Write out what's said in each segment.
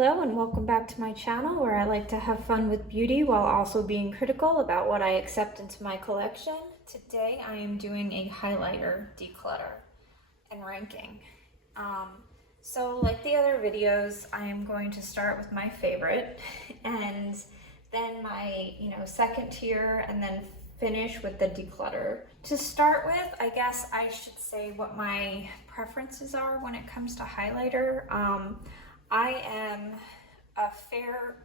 Hello and welcome back to my channel where I like to have fun with beauty while also being critical about what I accept into my collection. Today I am doing a highlighter declutter and ranking. So like the other videos, I am going to start with my favorite and then my second tier and then finish with the declutter. To start with, I guess I should say what my preferences are when it comes to highlighter. I am a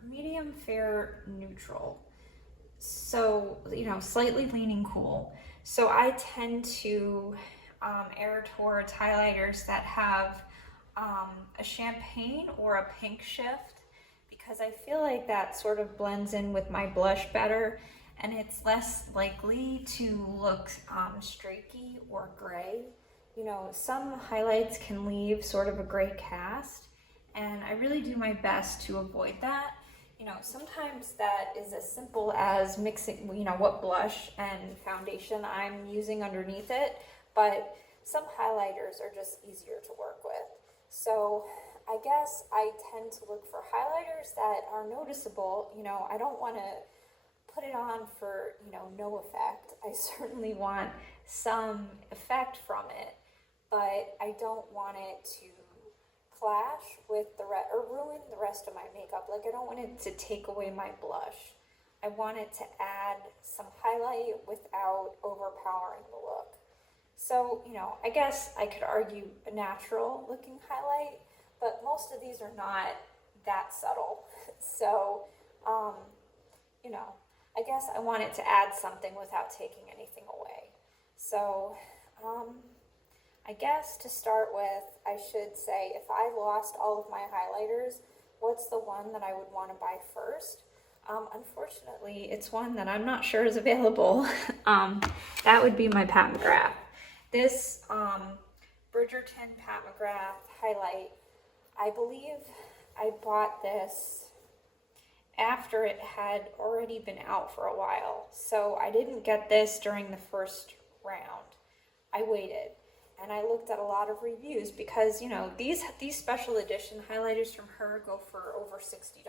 medium fair neutral. So, slightly leaning cool. So I tend to err towards highlighters that have a champagne or a pink shift because I feel like that sort of blends in with my blush better and it's less likely to look streaky or gray. Some highlights can leave sort of a gray cast. And I really do my best to avoid that. Sometimes that is as simple as mixing, what blush and foundation I'm using underneath it, but some highlighters are just easier to work with. So I guess I tend to look for highlighters that are noticeable. I don't want to put it on for, no effect. I certainly want some effect from it, but I don't want it to clash with or ruin the rest of my makeup. Like I don't want it to take away my blush. I want it to add some highlight without overpowering the look. So, I guess I could argue a natural looking highlight, but most of these are not that subtle. So, I guess I want it to add something without taking anything away. So, I guess to start with, I should say if I lost all of my highlighters, what's the one that I would want to buy first? Unfortunately, it's one that I'm not sure is available. That would be my Pat McGrath. This Bridgerton Pat McGrath highlight, I believe I bought this after it had already been out for a while. So I didn't get this during the first round. I waited. And I looked at a lot of reviews because, these special edition highlighters from her go for over $60.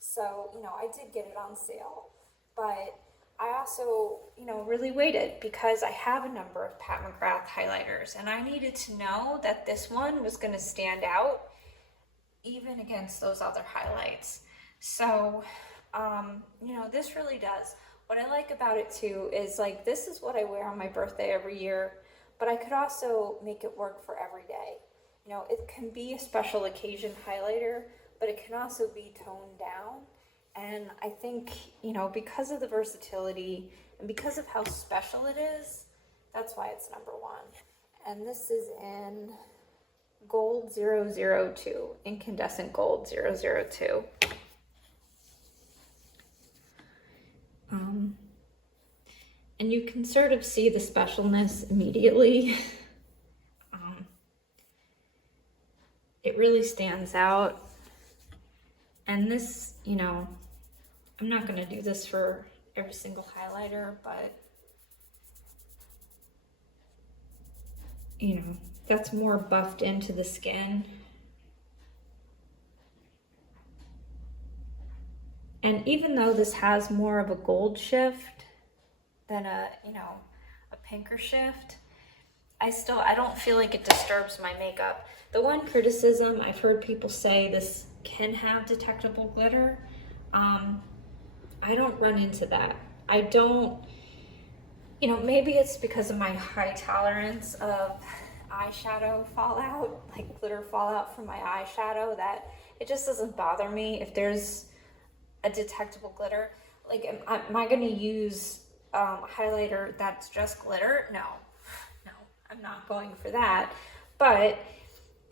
So, I did get it on sale. But I also, really waited because I have a number of Pat McGrath highlighters. And I needed to know that this one was going to stand out even against those other highlights. So, this really does. What I like about it, too, is, this is what I wear on my birthday every year. But I could also make it work for every day. It can be a special occasion highlighter, but it can also be toned down. And I think, because of the versatility and because of how special it is, that's why it's number one. And this is in Gold 002, Incandescent Gold 002. And you can sort of see the specialness immediately. It really stands out. And this, I'm not going to do this for every single highlighter, but, that's more buffed into the skin. And even though this has more of a gold shift than a pinker shift, I don't feel like it disturbs my makeup. The one criticism I've heard people say, this can have detectable glitter. I don't run into that. I don't, maybe it's because of my high tolerance of eyeshadow fallout, like glitter fallout from my eyeshadow, that it just doesn't bother me if there's a detectable glitter. Like, am I going to use highlighter that's just glitter? No, I'm not going for that. But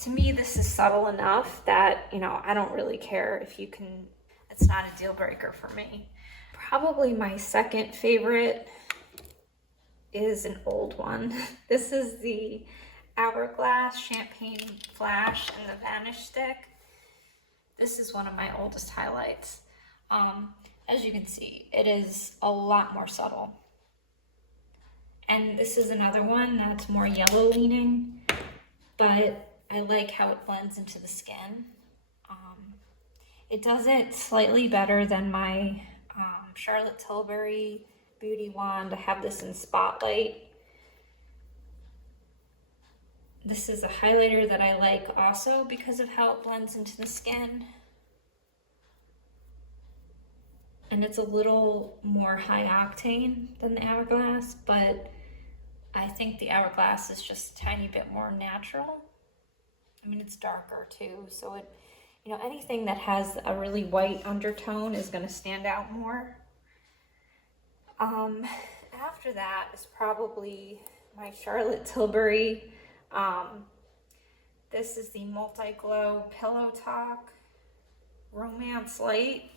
to me, this is subtle enough that, I don't really care if you can, it's not a deal breaker for me. Probably my second favorite is an old one. This is the Hourglass Champagne Flash and the Vanish Stick. This is one of my oldest highlights. As you can see, it is a lot more subtle. And this is another one that's more yellow leaning, but I like how it blends into the skin. It does it slightly better than my Charlotte Tilbury Beauty Wand. I have this in Spotlight. This is a highlighter that I like also because of how it blends into the skin. And it's a little more high octane than the Hourglass, but I think the Hourglass is just a tiny bit more natural. I mean, it's darker too, so it, you know, anything that has a really white undertone is gonna stand out more. After that is probably my Charlotte Tilbury. This is the Multi-Glow Pillow Talk Romance Light.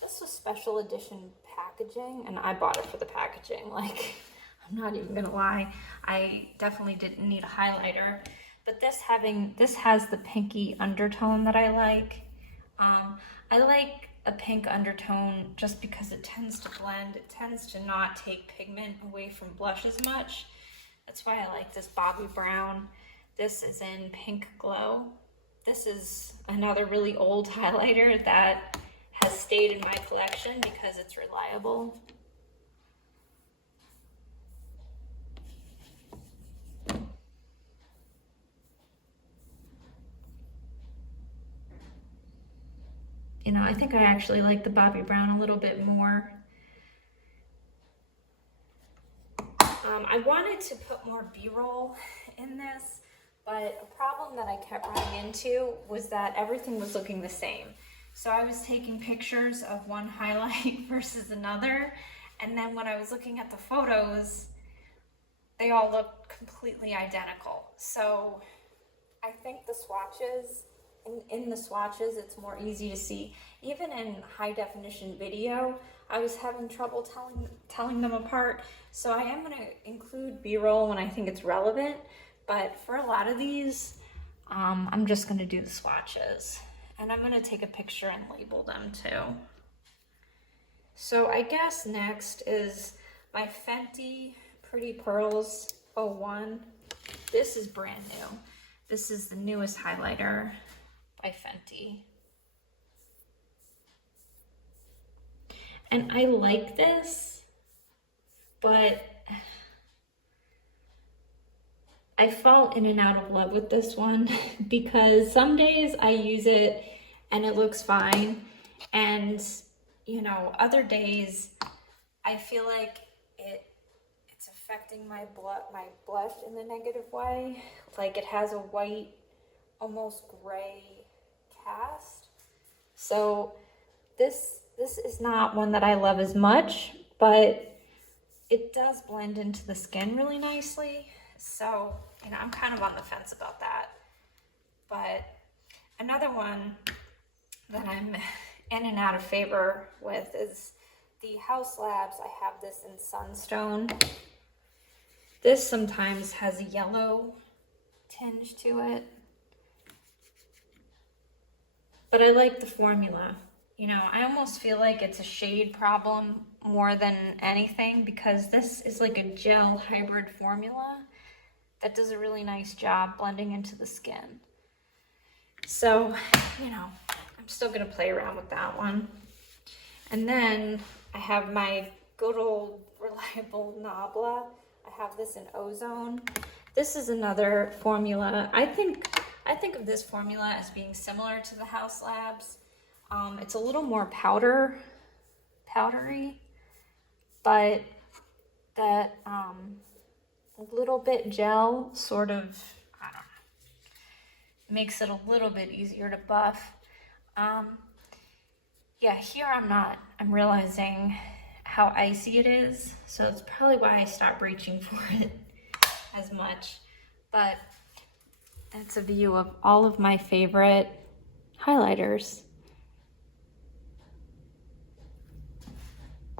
This was special edition packaging, and I bought it for the packaging. Like, I'm not even gonna lie, I definitely didn't need a highlighter. But this has the pinky undertone that I like. I like a pink undertone just because it tends to blend. It tends to not take pigment away from blush as much. That's why I like this Bobbi Brown. This is in Pink Glow. This is another really old highlighter that has stayed in my collection because it's reliable. You know, I think I actually like the Bobbi Brown a little bit more. I wanted to put more B-roll in this, but a problem that I kept running into was that everything was looking the same. So I was taking pictures of one highlight versus another, and then when I was looking at the photos, they all looked completely identical. So I think the swatches, in the swatches, it's more easy to see. Even in high definition video, I was having trouble telling them apart. So I am gonna include B-roll when I think it's relevant, but for a lot of these, I'm just gonna do the swatches. And I'm gonna take a picture and label them too. So I guess next is my Fenty Pretty Pearls 01. This is brand new. This is the newest highlighter by Fenty. And I like this, but I fall in and out of love with this one because some days I use it and it looks fine, and you know, other days I feel like it's affecting my blush in a negative way. Like it has a white, almost gray cast. So this is not one that I love as much, but it does blend into the skin really nicely. So, you know, I'm kind of on the fence about that. But another one that I'm in and out of favor with is the Haus Labs. I have this in Sunstone. This sometimes has a yellow tinge to it. But I like the formula. You know, I almost feel like it's a shade problem more than anything because this is like a gel hybrid formula that does a really nice job blending into the skin. So, you know, I'm still gonna play around with that one. And then I have my good old reliable Nabla. I have this in Ozone. This is another formula. I think of this formula as being similar to the Haus Labs. It's a little more powdery, but that little bit gel sort of, I don't know, makes it a little bit easier to buff. Yeah, here I'm realizing how icy it is, so it's probably why I stopped reaching for it as much. But that's a view of all of my favorite highlighters.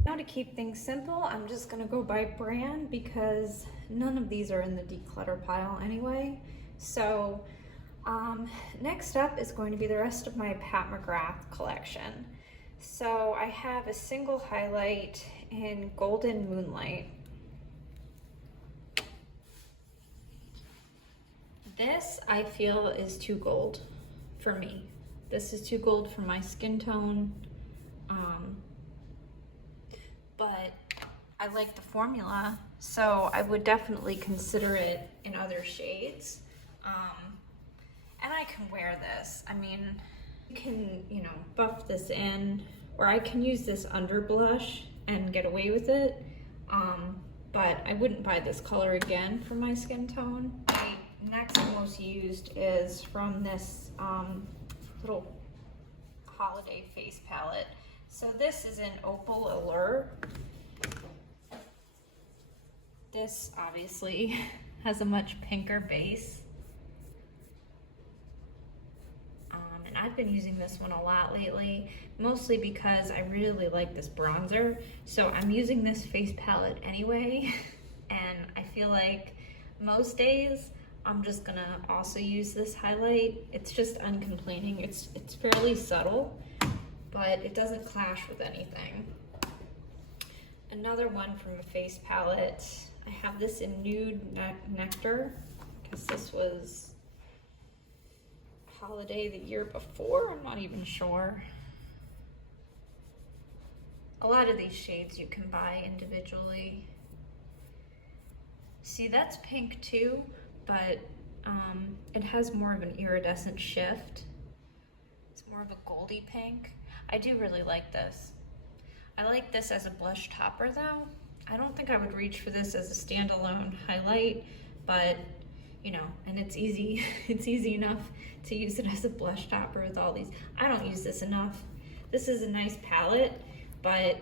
Now to keep things simple, I'm just gonna go by brand because none of these are in the declutter pile anyway. So next up is going to be the rest of my Pat McGrath collection. So I have a single highlight in Golden Moonlight. This I feel is too gold for me. this is too gold for my skin tone. But I like the formula, so I would definitely consider it in other shades. And I can wear this. I mean, you can, you know, buff this in, or I can use this under blush and get away with it. But I wouldn't buy this color again for my skin tone. My next most used is from this little holiday face palette. So this is in Opal Allure. This obviously has a much pinker base. And I've been using this one a lot lately, mostly because I really like this bronzer. So I'm using this face palette anyway, and I feel like most days I'm just gonna also use this highlight. It's just uncomplaining. It's fairly subtle, but it doesn't clash with anything. Another one from a face palette, I have this in Nude Nectar. I guess this was holiday the year before, I'm not even sure. A lot of these shades you can buy individually. See, that's pink too, but it has more of an iridescent shift. It's more of a goldy pink. I do really like this. I like this as a blush topper though. I don't think I would reach for this as a standalone highlight, but you know, and it's easy. It's easy enough to use it as a blush topper with all these. I don't use this enough. This is a nice palette, but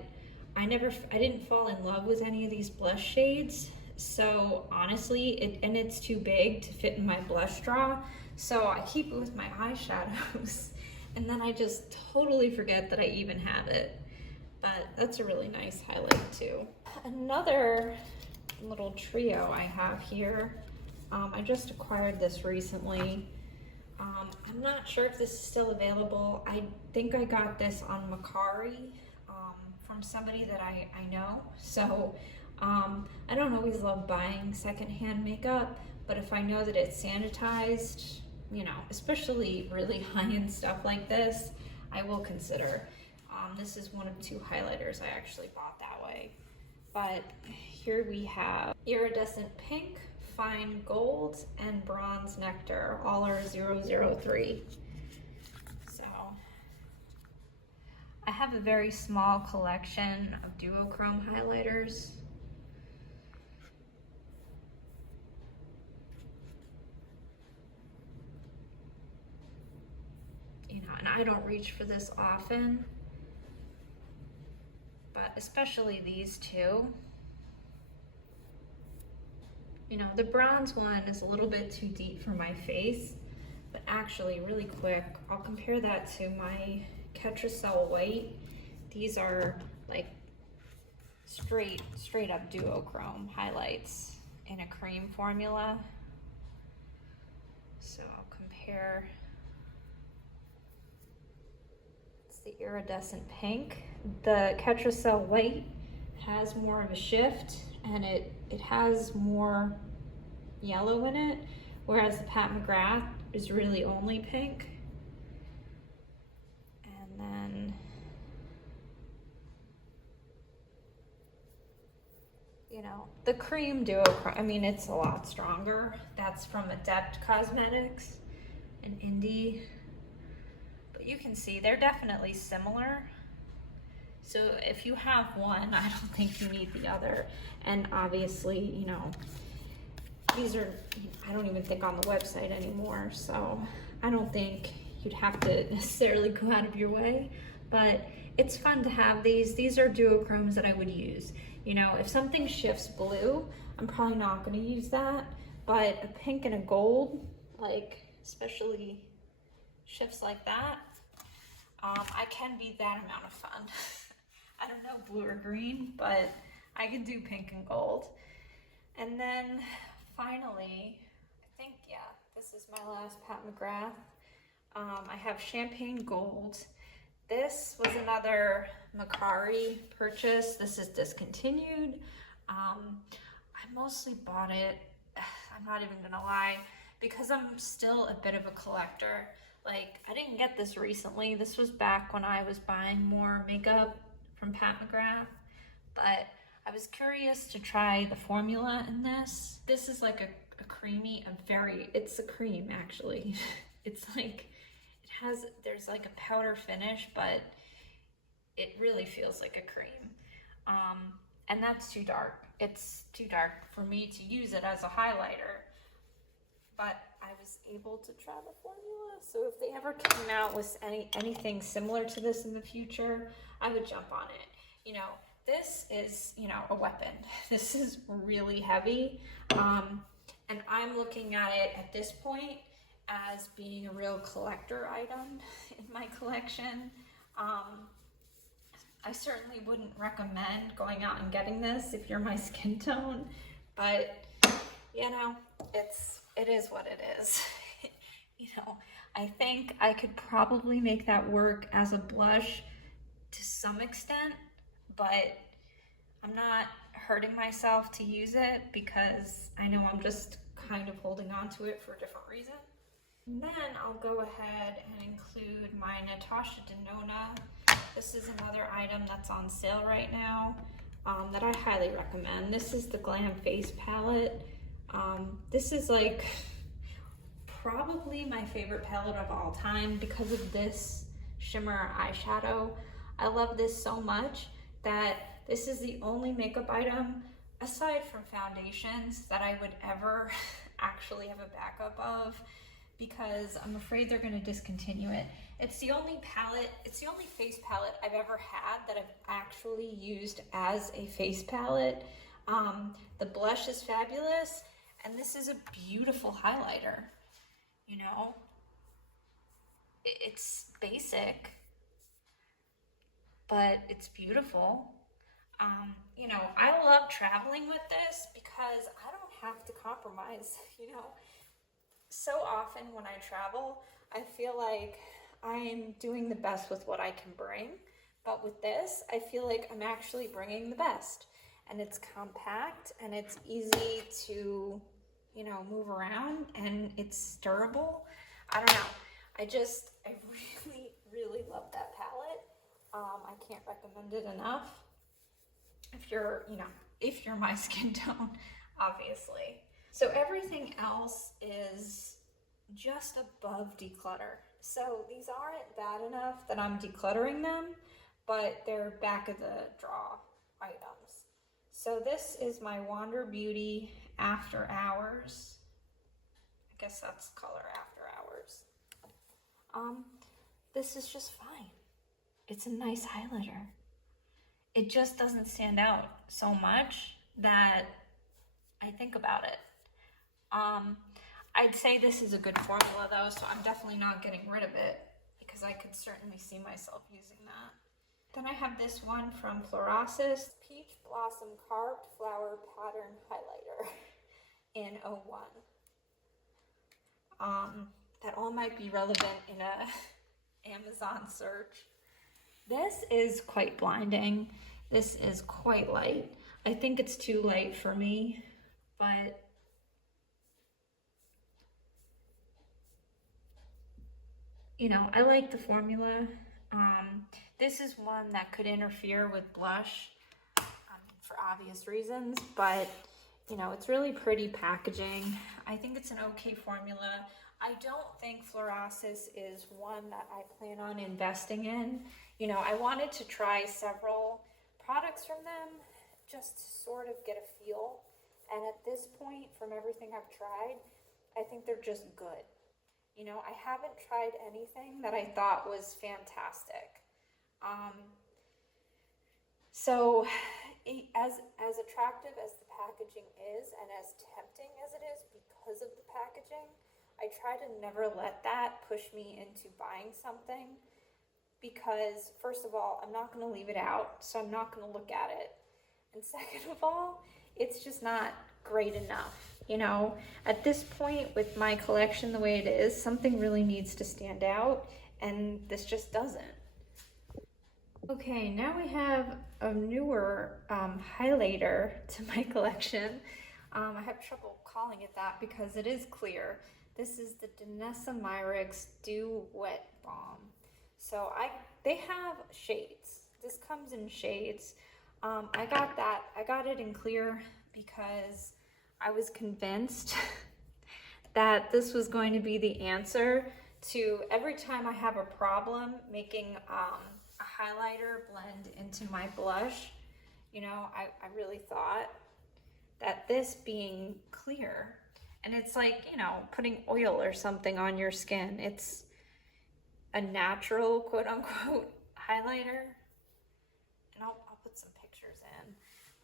I didn't fall in love with any of these blush shades. So honestly, it's too big to fit in my blush drawer. So I keep it with my eyeshadows, and then I just totally forget that I even have it. But that's a really nice highlight too. Another little trio I have here. I just acquired this recently. I'm not sure if this is still available. I think I got this on Mercari from somebody that I know. So I don't always love buying secondhand makeup, but if I know that it's sanitized, you know, especially really high-end stuff like this, I will consider. This is one of 2 highlighters I actually bought that way. But here we have iridescent pink, fine gold, and bronze nectar. All are 003. So I have a very small collection of duochrome highlighters. You know, and I don't reach for this often, but especially these 2. You know, the bronze one is a little bit too deep for my face, but actually really quick, I'll compare that to my Ketracel white. These are like straight up duochrome highlights in a cream formula. So I'll compare. It's the iridescent pink. The Ketracel white has more of a shift, and it has more yellow in it, whereas the Pat McGrath is really only pink. And then, you know, the cream duochrome, I mean, it's a lot stronger. That's from Adept Cosmetics, an indie. But you can see they're definitely similar. So if you have one, I don't think you need the other. And obviously, you know, these are, I don't even think on the website anymore. So I don't think you'd have to necessarily go out of your way, but it's fun to have these. These are duochromes that I would use. You know, if something shifts blue, I'm probably not gonna use that, but a pink and a gold, like especially shifts like that, I can be that amount of fun. I don't know blue or green, but I can do pink and gold. And then finally, I think, yeah, this is my last Pat McGrath. I have Champagne Gold. This was another Mercari purchase. This is discontinued. I mostly bought it, I'm not even gonna lie, because I'm still a bit of a collector. Like, I didn't get this recently. This was back when I was buying more makeup from Pat McGrath, but I was curious to try the formula in this. This is like a creamy, it's a cream actually. It's like, there's like a powder finish, but it really feels like a cream. And that's too dark. It's too dark for me to use it as a highlighter. But I was able to try the formula. So if they ever came out with anything similar to this in the future, I would jump on it. You know, this is, you know, a weapon. This is really heavy. And I'm looking at it at this point as being a real collector item in my collection. I certainly wouldn't recommend going out and getting this if you're my skin tone, but you know, it is what it is. You know, I think I could probably make that work as a blush to some extent, but I'm not hurting myself to use it because I know I'm just kind of holding on to it for a different reason. And then I'll go ahead and include my Natasha Denona. This is another item that's on sale right now that I highly recommend. This is the Glam Face Palette. This is like probably my favorite palette of all time because of this shimmer eyeshadow. I love this so much that this is the only makeup item aside from foundations that I would ever actually have a backup of, because I'm afraid they're going to discontinue it. It's the only face palette I've ever had that I've actually used as a face palette. The blush is fabulous, and this is a beautiful highlighter. You know, it's basic, but it's beautiful. You know, I love traveling with this because I don't have to compromise, you know. So often when I travel, I feel like I'm doing the best with what I can bring. But with this, I feel like I'm actually bringing the best. And it's compact and it's easy to, you know, move around, and it's durable. I don't know. I really, really love that palette. I can't recommend it enough. If you're my skin tone, obviously. So everything else is just above declutter. So these aren't bad enough that I'm decluttering them, but they're back of the draw items. So this is my Wander Beauty After Hours. I guess that's color After Hours. This is just fine. It's a nice highlighter. It just doesn't stand out so much that I think about it. I'd say this is a good formula though, so I'm definitely not getting rid of it because I could certainly see myself using that. Then I have this one from Florasis, Peach Blossom Carved Flower Pattern Highlighter in 01. That all might be relevant in a Amazon search. This is quite blinding. This is quite light. I think it's too light for me, but you know, I like the formula. This is one that could interfere with blush for obvious reasons, but you know, it's really pretty packaging. I think it's an okay formula. I don't think Florasis is one that I plan on investing in. You know, I wanted to try several products from them just to sort of get a feel. And at this point, from everything I've tried, I think they're just good. You know, I haven't tried anything that I thought was fantastic. So as attractive as the packaging is and as tempting as it is because of the packaging, I try to never let that push me into buying something, because first of all, I'm not going to leave it out, so I'm not going to look at it. And second of all, it's just not great enough. You know, at this point with my collection the way it is, something really needs to stand out, and this just doesn't. Okay, now we have a newer highlighter to my collection. I have trouble calling it that because it is clear. This is the Danessa Myricks Dew Wet Balm. So they have shades. This comes in shades. I got it in clear because I was convinced that this was going to be the answer to every time I have a problem making a highlighter blend into my blush. You know, I really thought that this being clear, and it's like, you know, putting oil or something on your skin. It's a natural, quote unquote, highlighter. And I'll put some pictures in.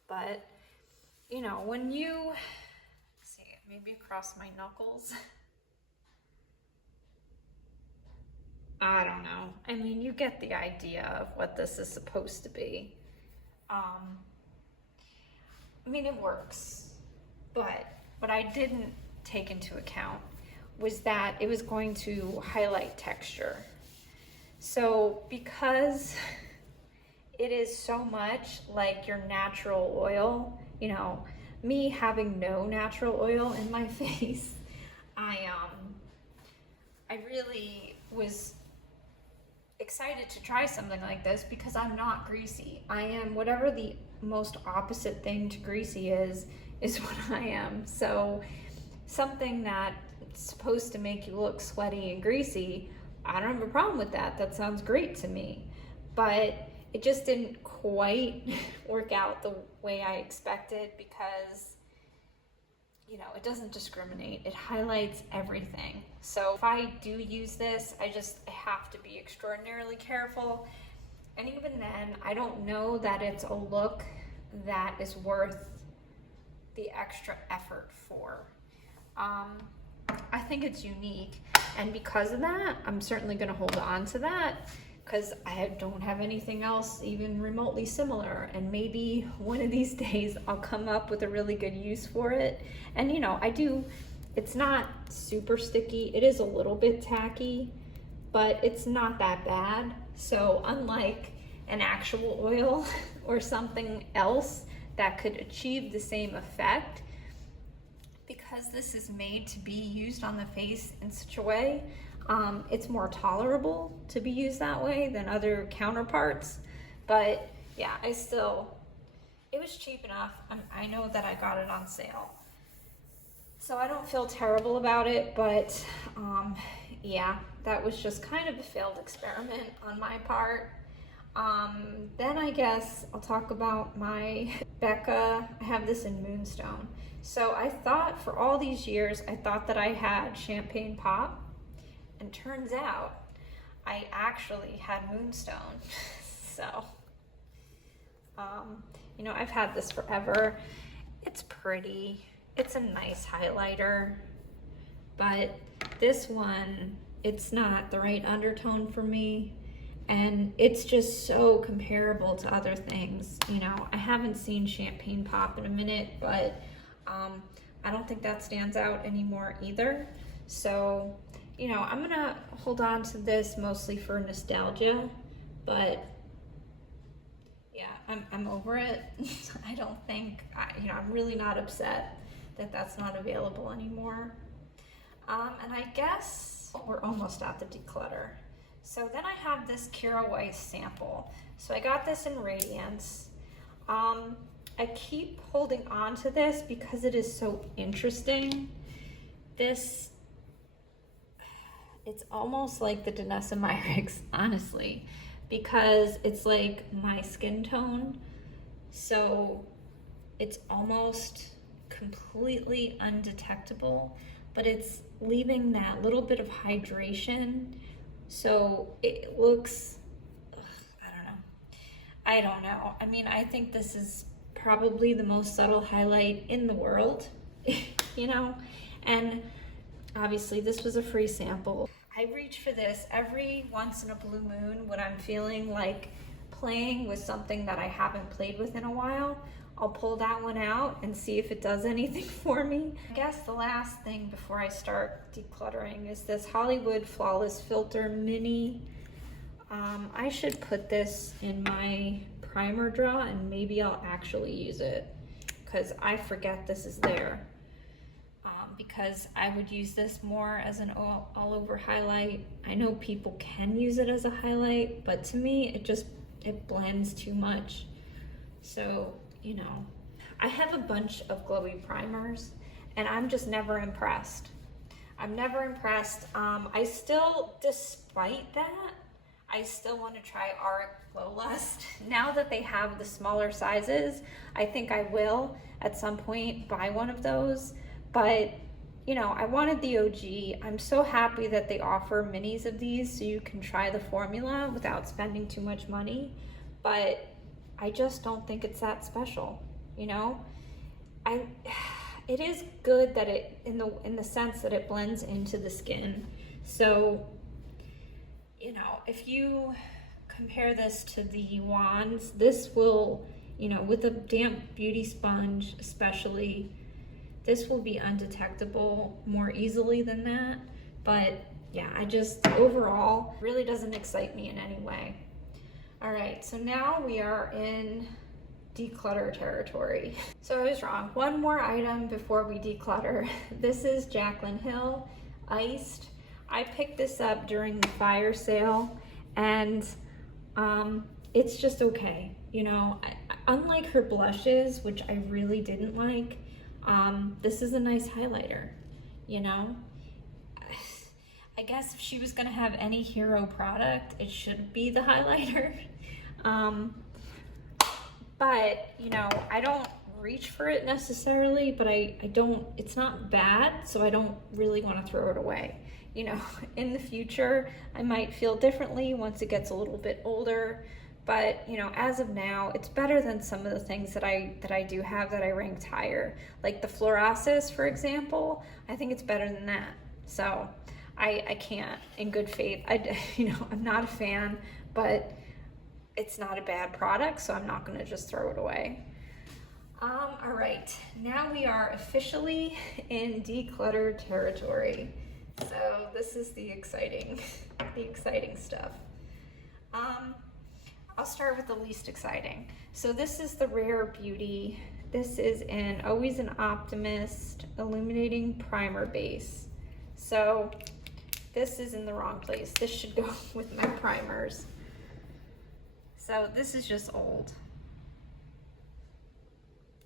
But, you know, when you, let's see, maybe across my knuckles. I don't know. I mean, you get the idea of what this is supposed to be. I mean, it works, but what I didn't take into account was that it was going to highlight texture. So because it is so much like your natural oil, you know, me having no natural oil in my face, I really was excited to try something like this because I'm not greasy. I am whatever the most opposite thing to greasy is what I am. So something that's supposed to make you look sweaty and greasy, I don't have a problem with that. That sounds great to me. But it just didn't quite work out the way I expected because, you know, it doesn't discriminate. It highlights everything. So if I do use this, I have to be extraordinarily careful. And even then, I don't know that it's a look that is worth the extra effort for. I think it's unique. And because of that, I'm certainly gonna hold on to that because I don't have anything else even remotely similar. And maybe one of these days I'll come up with a really good use for it. And you know, it's not super sticky. It is a little bit tacky, but it's not that bad. So unlike an actual oil or something else that could achieve the same effect, because this is made to be used on the face in such a way, it's more tolerable to be used that way than other counterparts. But yeah, it was cheap enough. I know that I got it on sale, so I don't feel terrible about it. But yeah, that was just kind of a failed experiment on my part. Then I guess I'll talk about my Becca. I have this in Moonstone. So I thought for all these years, I thought that I had Champagne Pop, and turns out I actually had Moonstone. So, you know, I've had this forever. It's pretty, it's a nice highlighter, but this one, it's not the right undertone for me. And it's just so comparable to other things. You know, I haven't seen Champagne Pop in a minute, but I don't think that stands out anymore either. So, you know, I'm gonna hold on to this mostly for nostalgia, but yeah, I'm over it. I don't think, you know, I'm really not upset that that's not available anymore. And I guess we're almost at the declutter. So then I have this Weis sample. So I got this in Radiance. I keep holding on to this because it is so interesting. It's almost like the Danessa Myricks, honestly, because it's like my skin tone. So it's almost completely undetectable, but it's leaving that little bit of hydration. So it looks, I don't know. I mean, I think this is probably the most subtle highlight in the world, you know? And obviously this was a free sample. I reach for this every once in a blue moon when I'm feeling like playing with something that I haven't played with in a while. I'll pull that one out and see if it does anything for me. I guess the last thing before I start decluttering is this Hollywood Flawless Filter Mini. I should put this in my primer drawer and maybe I'll actually use it because I forget this is there. because I would use this more as an all over highlight. I know people can use it as a highlight, but to me, it blends too much. So, you know, I have a bunch of glowy primers and I'm just never impressed. I'm never impressed. I still, despite that, I still want to try Auric Glow Lust. Now that they have the smaller sizes, I think I will at some point buy one of those. But, you know, I wanted the OG. I'm so happy that they offer minis of these so you can try the formula without spending too much money. But I just don't think it's that special, you know? It is good that it, in the sense that it blends into the skin. So, you know, if you compare this to the wands, this will, you know, with a damp beauty sponge especially, this will be undetectable more easily than that. But yeah, overall, really doesn't excite me in any way. All right, so now we are in declutter territory. So I was wrong. One more item before we declutter. This is Jaclyn Hill Iced. I picked this up during the fire sale, and it's just okay. You know, unlike her blushes, which I really didn't like, this is a nice highlighter, you know? I guess if she was gonna have any hero product, it should be the highlighter. But, you know, I don't reach for it necessarily, but it's not bad, so I don't really want to throw it away. You know, in the future, I might feel differently once it gets a little bit older, but, you know, as of now, it's better than some of the things that I do have that I ranked higher. Like the Florasis, for example, I think it's better than that. So I can't, in good faith, you know, I'm not a fan, but it's not a bad product, so I'm not gonna just throw it away. All right, now we are officially in declutter territory. So this is the exciting stuff. I'll start with the least exciting. So this is the Rare Beauty. This is an Always an Optimist Illuminating Primer Base. So this is in the wrong place. This should go with my primers. So this is just old.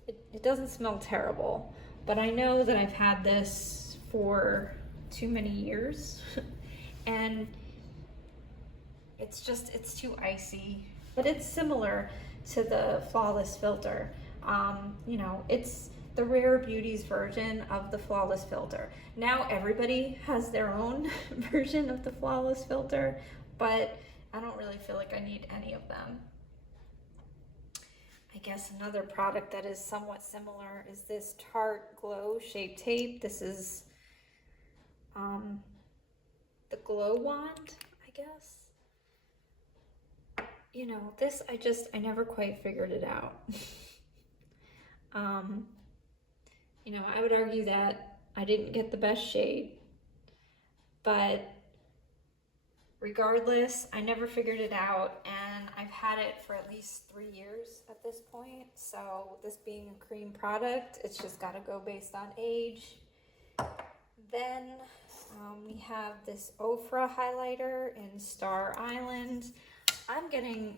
It doesn't smell terrible, but I know that I've had this for too many years and it's too icy, but it's similar to the Flawless Filter. You know, it's the Rare Beauty's version of the Flawless Filter. Now everybody has their own version of the Flawless Filter, but I don't really feel like I need any of them. I guess another product that is somewhat similar is this Tarte Glow Shape Tape. This is the Glow Wand, I guess. You know, this, I never quite figured it out. You know, I would argue that I didn't get the best shade, but regardless, I never figured it out, and I've had it for at least 3 years at this point. So this being a cream product, it's just got to go based on age. Then we have this Ofra highlighter in Star Island. I'm getting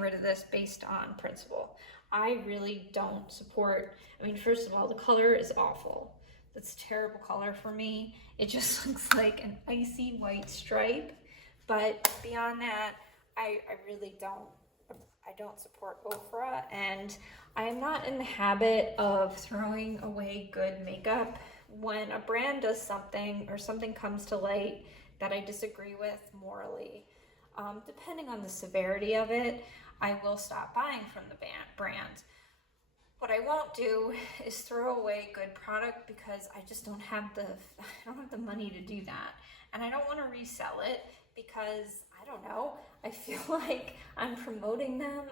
rid of this based on principle. I really don't support, I mean, first of all, the color is awful. That's a terrible color for me. It just looks like an icy white stripe. But beyond that, I really don't support Ofra, and I am not in the habit of throwing away good makeup. When a brand does something or something comes to light that I disagree with morally, depending on the severity of it, I will stop buying from the brand. What I won't do is throw away good product because I just don't have the money to do that. And I don't want to resell it because, I don't know, I feel like I'm promoting them.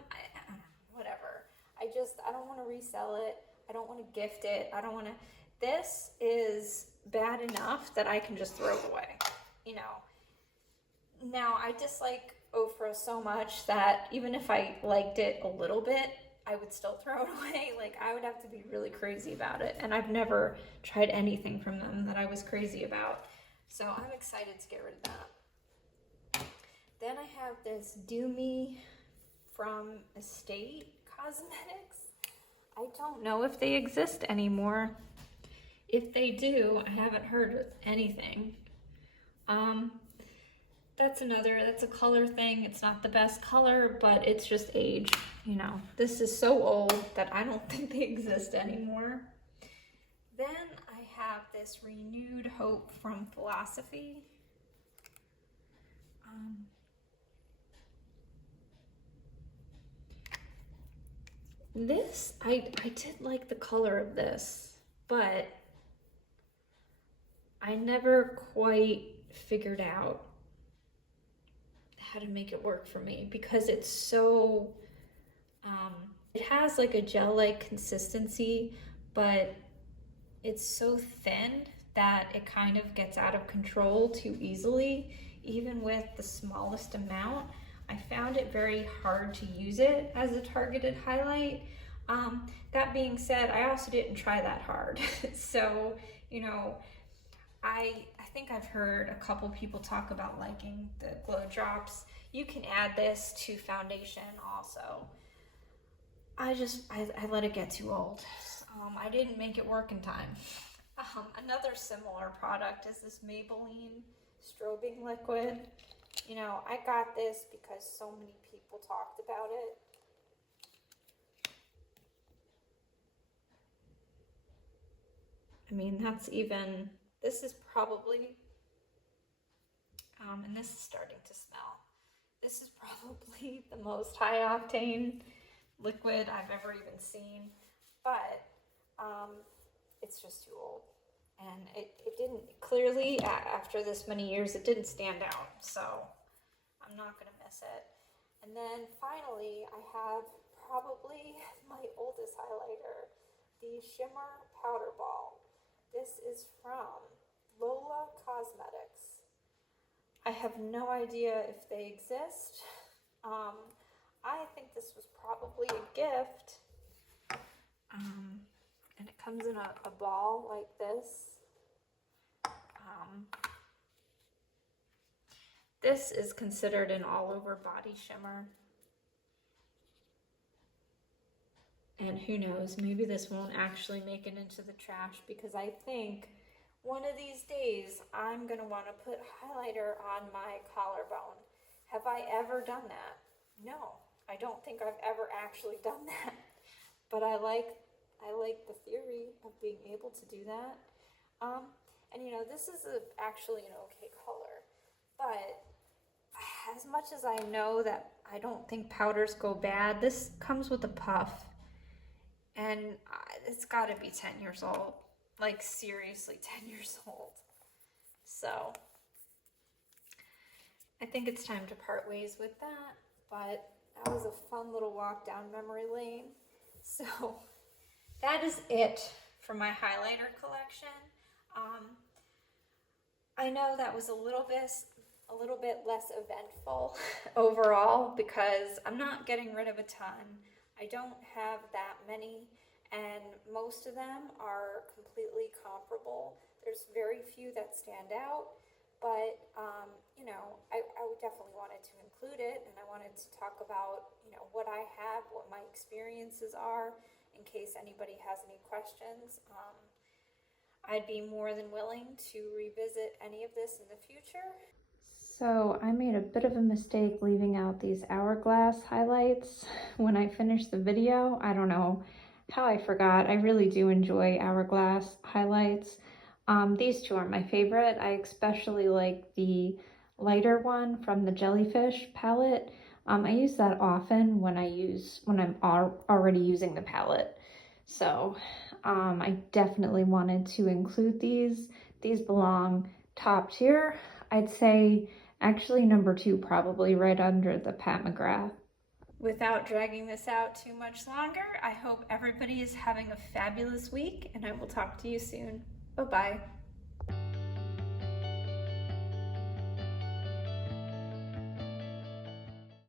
Whatever. I don't want to resell it. I don't want to gift it. I don't want to. This is bad enough that I can just throw it away, you know. Now, I dislike Ofra so much that even if I liked it a little bit, I would still throw it away. Like, I would have to be really crazy about it. And I've never tried anything from them that I was crazy about. So I'm excited to get rid of that. Then I have this Do Me from Estate Cosmetics. I don't know if they exist anymore. If they do, I haven't heard anything. That's a color thing. It's not the best color, but it's just age, you know. This is so old that I don't think they exist anymore. Then I have this Renewed Hope from Philosophy. This, I did like the color of this, but I never quite figured out how to make it work for me because it's so, it has like a gel-like consistency, but it's so thin that it kind of gets out of control too easily, even with the smallest amount. I found it very hard to use it as a targeted highlight. That being said, I also didn't try that hard. So, you know, I think I've heard a couple people talk about liking the glow drops. You can add this to foundation also. I let it get too old. I didn't make it work in time. Another similar product is this Maybelline strobing liquid. You know, I got this because so many people talked about it. I mean, this is probably, and this is starting to smell. This is probably the most high octane liquid I've ever even seen, but it's just too old. And it didn't, clearly, after this many years, it didn't stand out, so I'm not gonna miss it. And then finally, I have probably my oldest highlighter, the Shimmer Powder Ball. This is from Lola Cosmetics. I have no idea if they exist. I think this was probably a gift. And it comes in a ball like this. This is considered an all-over body shimmer. And who knows, maybe this won't actually make it into the trash because I think one of these days I'm gonna wanna put highlighter on my collarbone. Have I ever done that? No, I don't think I've ever actually done that. But I like the theory of being able to do that. And you know, this is actually an okay color, but as much as I know that I don't think powders go bad, this comes with a puff, and it's gotta be 10 years old. Like, seriously, 10 years old. So, I think it's time to part ways with that, but that was a fun little walk down memory lane. So, that is it for my highlighter collection. I know that was a little bit less eventful overall because I'm not getting rid of a ton. I don't have that many, and most of them are completely comparable. There's very few that stand out, but you know, I definitely wanted to include it, and I wanted to talk about, you know, what I have, what my experiences are, in case anybody has any questions. I'd be more than willing to revisit any of this in the future. So I made a bit of a mistake leaving out these Hourglass highlights when I finished the video. I don't know how I forgot. I really do enjoy Hourglass highlights. These two are my favorite. I especially like the lighter one from the Jellyfish palette. I use that often when I'm already using the palette. So I definitely wanted to include these. These belong top tier. I'd say actually number 2, probably right under the Pat McGrath. Without dragging this out too much longer, I hope everybody is having a fabulous week, and I will talk to you soon. Bye-bye.